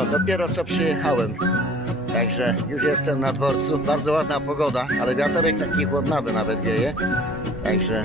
No, dopiero co przyjechałem. Także już jestem na dworcu. Bardzo ładna pogoda, ale wiaterek taki chłodnawy nawet wieje. Także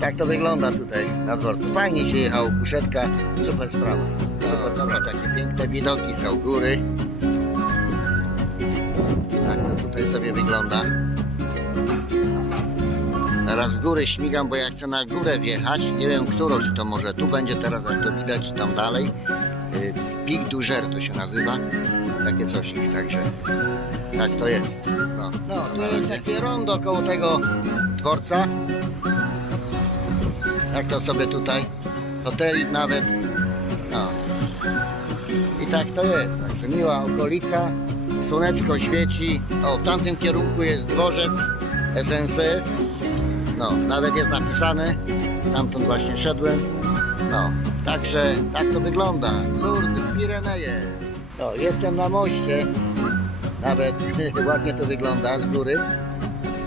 tak to wygląda tutaj na dworcu. Fajnie się jechało, kuszetka, super sprawa. Super sprawa, takie piękne widoki są, góry. Tak to tutaj sobie wygląda. Teraz w góry śmigam, bo ja chcę na górę wjechać. Nie wiem którą, czy to może tu będzie teraz, jak to widać, czy tam dalej. Y, Big Dużer to się nazywa. Takie coś, także tak to jest. No, no to jest takie rondo koło tego dworca. Jak to sobie tutaj, hotelik nawet. No. I tak to jest, także miła okolica, słoneczko świeci. O, w tamtym kierunku jest dworzec SNCF. No, nawet jest napisane, stamtąd właśnie szedłem. No, także tak to wygląda. Lourdes, Pireneje. No, jestem na moście. Nawet ładnie to wygląda z góry.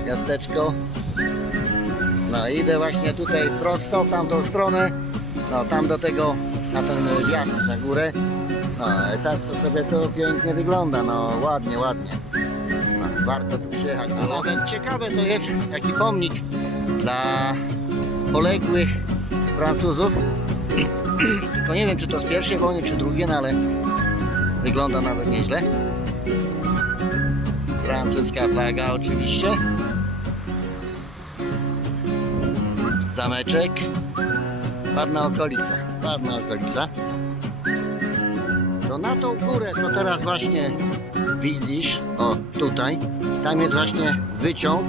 Miasteczko. No, idę właśnie tutaj prosto w tamtą stronę. No, tam do tego, na ten wjazd na górę. No, tak to sobie to pięknie wygląda. No, ładnie, ładnie. No, warto tu przyjechać. A nawet ciekawe to jest taki pomnik dla poległych Francuzów. Tylko nie wiem, czy to z pierwszej wojny, czy drugiej, no ale wygląda nawet nieźle. Francuska flaga oczywiście. Zameczek. Ładna okolica, ładna okolica. To na tą górę, co teraz właśnie widzisz, o tutaj, tam jest właśnie wyciąg,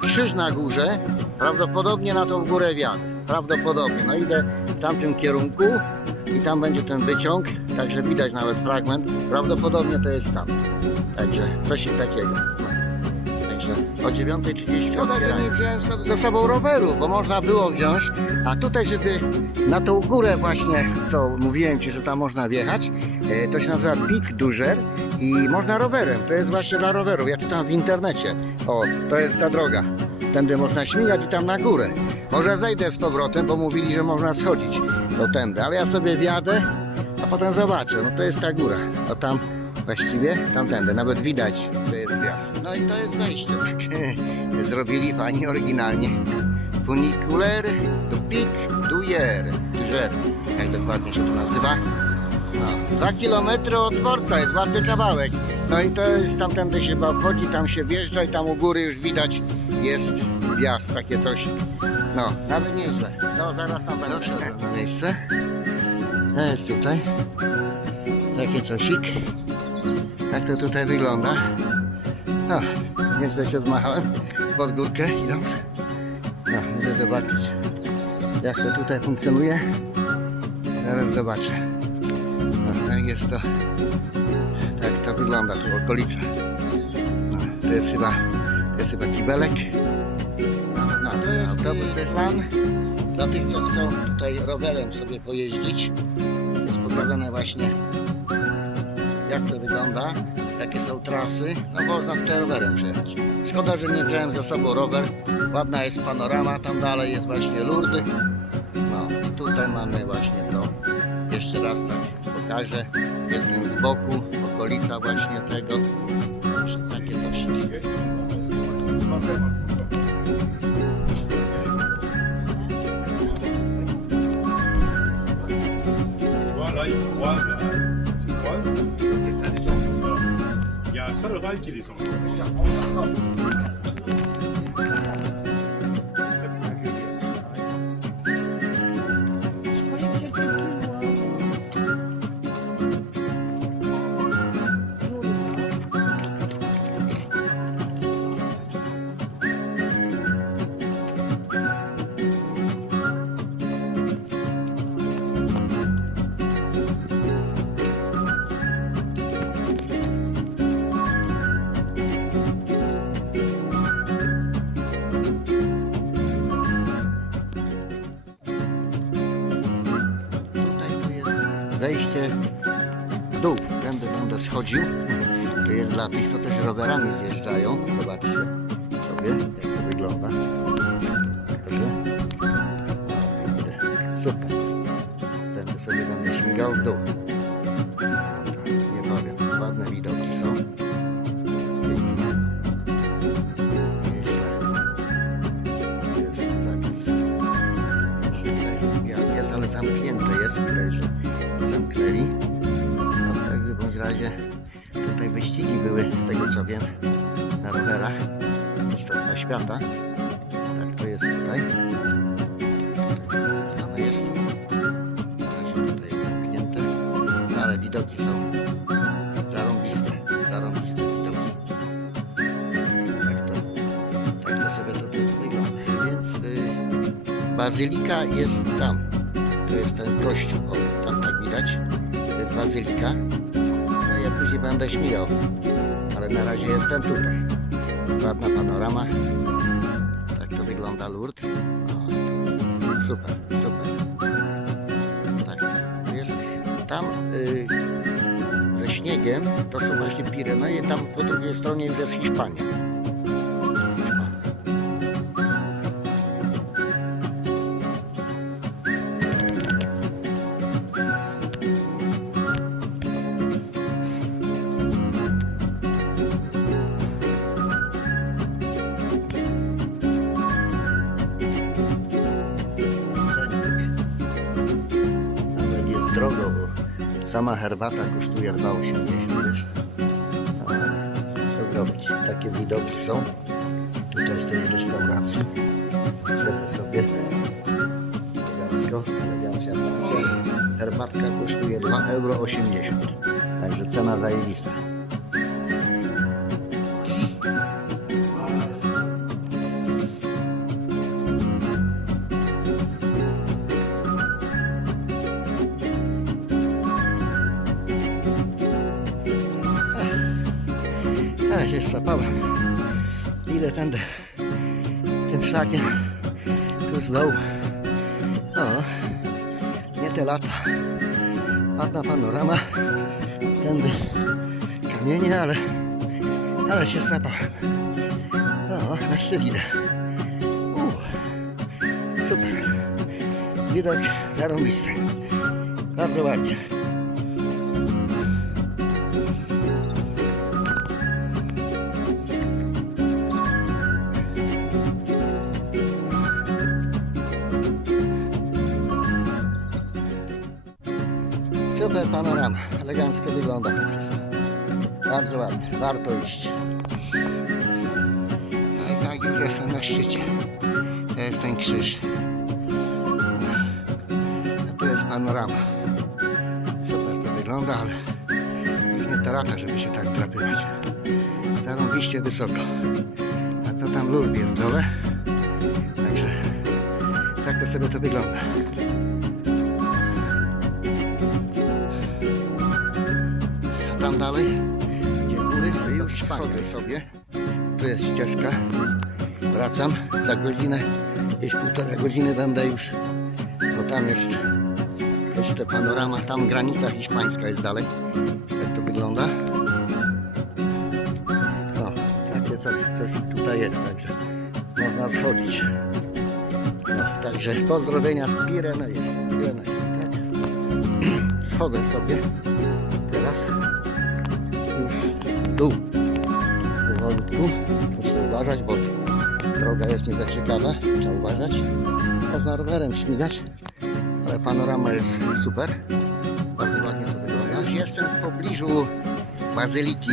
krzyż na górze, prawdopodobnie na tą górę wjadę, prawdopodobnie, no idę w tamtym kierunku i tam będzie ten wyciąg, także widać nawet fragment, prawdopodobnie to jest tam, także coś takiego. Także o 9.30 Szkoda, że nie wziąłem sobie ze sobą roweru, bo można było wziąć, a tutaj, żeby na tą górę właśnie, co mówiłem Ci, że tam można wjechać, e, to się nazywa Big Dużer i można rowerem, to jest właśnie dla rowerów, ja czytam w internecie, o, to jest ta droga, tędy można śmigać i tam na górę. Może zejdę z powrotem, bo mówili, że można schodzić do tędy, ale ja sobie wjadę, a potem zobaczę, no to jest ta góra, to tam właściwie tamtędy, nawet widać, że jest gwiazd. No i to jest wejście, tak zrobili fajnie, oryginalnie. Funicular du Pic Duyer, Duyer, jak dokładnie się to nazywa. No, dwa kilometry od dworca jest ładny kawałek. No i to jest tamtędy się wchodzi, tam się wjeżdża i tam u góry już widać jest gwiazd, takie coś. No, nawet nieźle. No zaraz tam będę szedł na miejsce. To jest tutaj. Takie cosik. Tak to tutaj wygląda. No, nieźle się zmachałem pod górkę idąc. No, idę zobaczyć jak to tutaj funkcjonuje. Zaraz zobaczę. No, jak jest to, tak to wygląda tu okolica. No, to jest chyba, to jest chyba kibelek. To jest dobry plan dla tych, co chcą tutaj rowerem sobie pojeździć. Jest pokazane właśnie jak to wygląda, jakie są trasy. No można tutaj rowerem przejechać. Szkoda, że nie wziąłem ze sobą rower. Ładna jest panorama, tam dalej jest właśnie Lourdes. No tutaj mamy właśnie to. Jeszcze raz tak pokażę. Jestem z boku, okolica właśnie tego. Takie coś. Il y a un seul rail qui les envoie. To jest dla tych, co też rowerami zjeżdżają. Zobaczcie sobie, jak to wygląda. Proszę. Super. Tędy sobie będę śmigał w dół. Tak to jest tutaj. Ono jest. Na razie tutaj zamknięte, no, ale widoki są zarąbiste, zarąbiste widoki. Tak to, tak to sobie to wygląda. Więc y, bazylika jest tam. To jest ten kościół, o, tam tak widać. To jest bazylika. No ja później będę śmijał. Ale na razie jestem tutaj. Ładna panorama. Wygląda Lourdes. O, super, super. Tak, jest tam y, ze śniegiem, to są właśnie Pireneje, tam po drugiej stronie jest. Hiszpania. Sama herbata kosztuje 2,80 wiesz. No, ale co zrobić? Takie widoki są. Tutaj z tej restauracji. Siedzę sobie. Elegancko, elegancja. Herbatka kosztuje 2,80 euro. Także cena zajebista. Ładna panorama. Tędy kamienie, ale, ale się zapałem. O, na szczyt idę. U, super. Widok zarąbisty. Bardzo ładnie. Super panorama, elegancko wygląda to wszystko. Bardzo ładnie, warto iść. No i tak już jestem na szczycie. To jest ten krzyż. No tu jest panorama. Super to wygląda, ale nie ta lata, żeby się tak drapywać. Zarąbiście wysoko. A to tam w dole. Także tak to sobie to wygląda. Dalej, to już schodzę sobie. Tu jest ścieżka. Wracam za godzinę, gdzieś półtora godziny będę już, bo tam jest jeszcze panorama, tam granica hiszpańska jest dalej. Jak to wygląda? O, takie coś, coś tutaj jest, także można schodzić. No, także pozdrowienia z. Pirenejów, tak? Schodzę sobie teraz Powolutku. Muszę uważać, bo droga jest nie ciekawa. Trzeba uważać. Można rowerem śmigać, ale panorama jest super. Bardzo ładnie to wygląda. Już jestem w pobliżu bazyliki.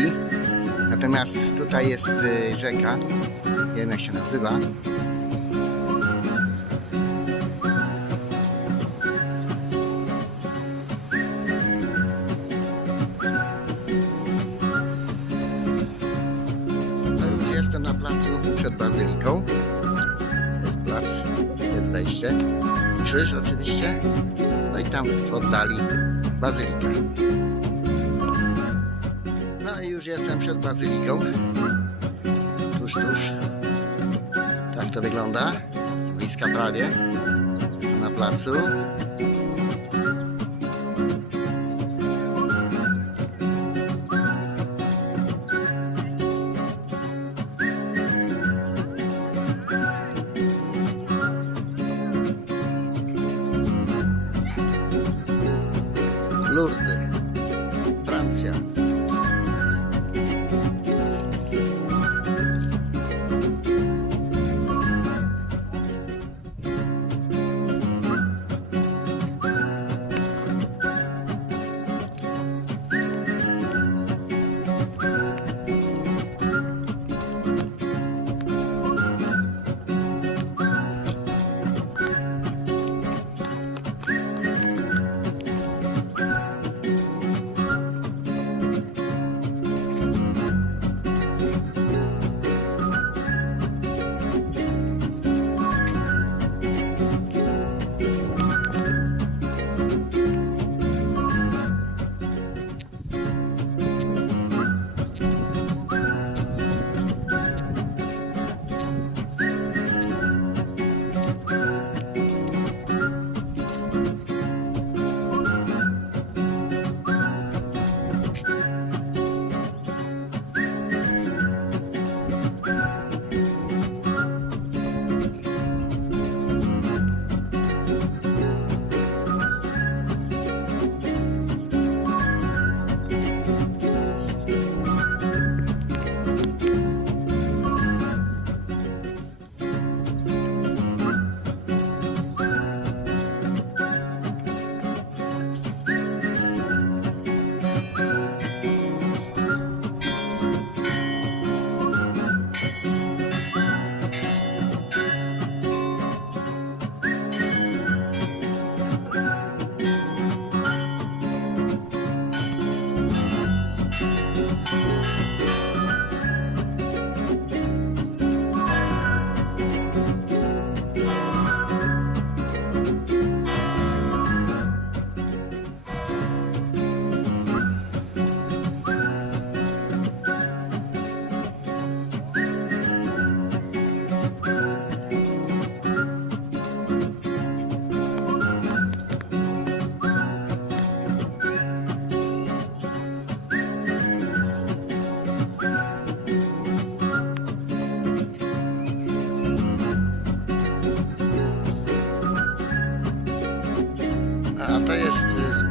Natomiast tutaj jest y, rzeka. Nie wiem jak się nazywa. Krzyż oczywiście. No i tam w oddali bazylika. No i już jestem przed bazyliką. Tuż, tuż. Tak to wygląda. Bliska prawie. Na placu.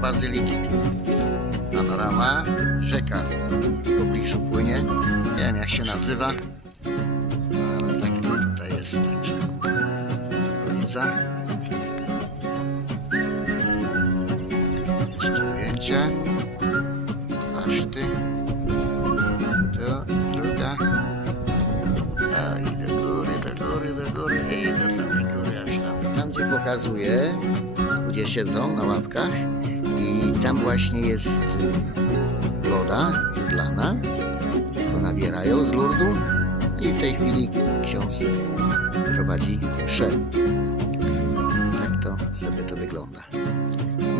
Bazyliki. Panorama, rzeka w pobliżu płynie. Nie wiem jak się nazywa, ale tak tutaj jest. Ulica. Jeszcze ujęcie. Maszty. Tu, druga. A, i do góry, do góry, do góry, i do samej góry aż tam. Tam gdzie pokazuję, ludzie siedzą na ławkach i tam właśnie jest y, woda źródlana. To nabierają z lurdu i w tej chwili ksiądz prowadzi mszę. Tak to sobie to wygląda.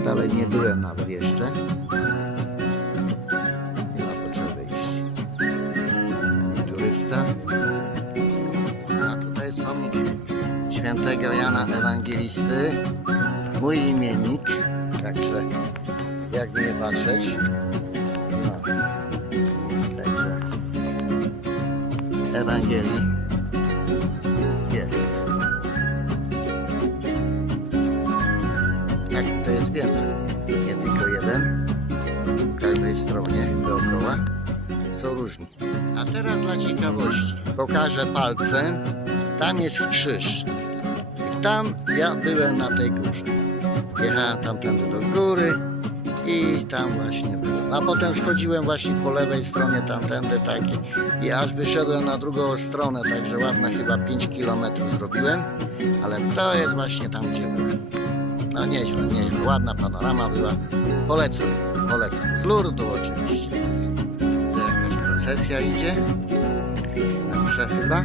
Dalej nie byłem nawet jeszcze. Nie ma potrzeby iść. Ani turysta. A tutaj jest pomnik świętego Jana Ewangelisty. Mój imiennik. Także jakby nie patrzeć. No. Także Ewangelii jest. Tak, to jest więcej. Nie tylko jeden. W każdej stronie dookoła są różni. A teraz dla ciekawości pokażę palcem. Tam jest krzyż. I tam ja byłem na tej górze. Jechałem tamtędy do góry i tam właśnie byłem. A potem schodziłem właśnie po lewej stronie tamtędy taki i aż wyszedłem na drugą stronę, także ładne chyba 5 km zrobiłem, ale to jest właśnie tam, gdzie byłem. No nieźle, nieźle, ładna panorama była. Polecam, polecam. Z Lourdu oczywiście. Jakaś procesja idzie. Na chyba.